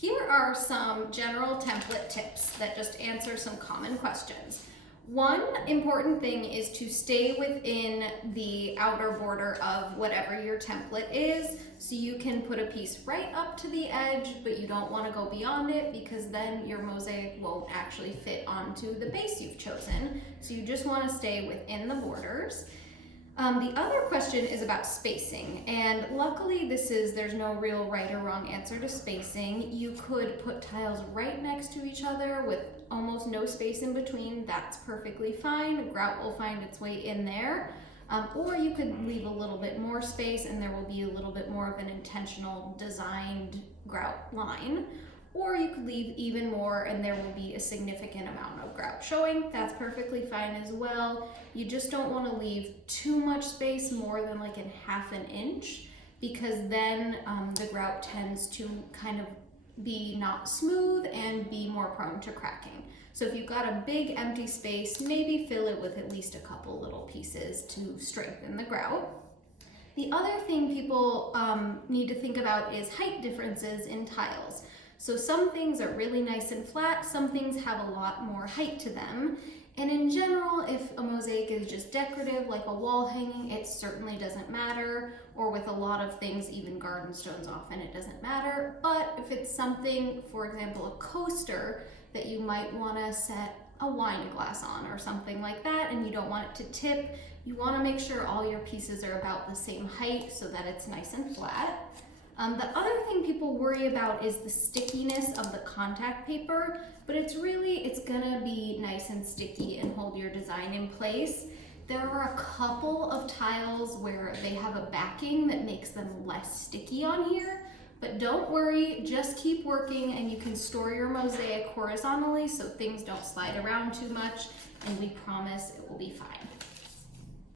Here are some general template tips that just answer some common questions. One important thing is to stay within the outer border of whatever your template is, so you can put a piece right up to the edge, but you don't want to go beyond it because then your mosaic won't actually fit onto the base you've chosen. So you just want to stay within the borders. The other question is about spacing, and luckily there's no real right or wrong answer to spacing. You could put tiles right next to each other with almost no space in between. That's perfectly fine. Grout will find its way in there. Or you could leave a little bit more space and there will be a little bit more of an intentional designed grout line. Or you could leave even more and there will be a significant amount of grout showing. That's perfectly fine as well. You just don't want to leave too much space, more than like in half an inch, because then the grout tends to kind of be not smooth and be more prone to cracking. So if you've got a big empty space, maybe fill it with at least a couple little pieces to strengthen the grout. The other thing people need to think about is height differences in tiles. So some things are really nice and flat, some things have a lot more height to them. And in general, if a mosaic is just decorative, like a wall hanging, it certainly doesn't matter. Or with a lot of things, even garden stones, often it doesn't matter. But if it's something, for example, a coaster that you might want to set a wine glass on or something like that, and you don't want it to tip, you want to make sure all your pieces are about the same height so that it's nice and flat. The other thing people worry about is the stickiness of the contact paper, but it's gonna be nice and sticky and hold your design in place. There are a couple of tiles where they have a backing that makes them less sticky on here, but don't worry, just keep working and you can store your mosaic horizontally so things don't slide around too much, and we promise it will be fine.